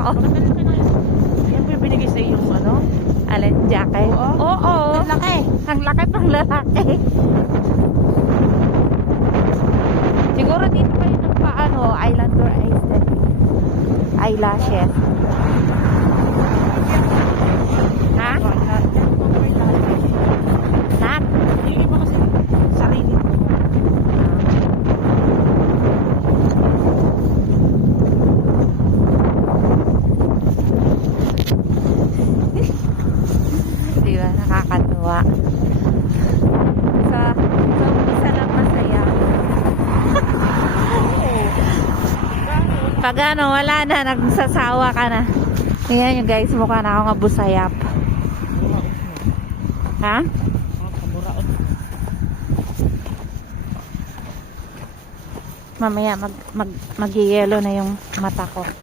ako. Yan ba yung binigay sa iyo yung ano? Alin, jacket? Oo. Ang laki. Ang laki pang lalaki. Siguro dito kayo nagpaano, eyeliner eyelashes. Ha? Nak? Yung iba kasi sarili ko. Di ba? Nakakatuwa. Sa umpisa lang masaya. Pag ano, wala na, nagsasawa ka na. Tingnan nyo guys, mukha na akong abusayap. Ha? Mamaya mag-yellow na yung mata ko.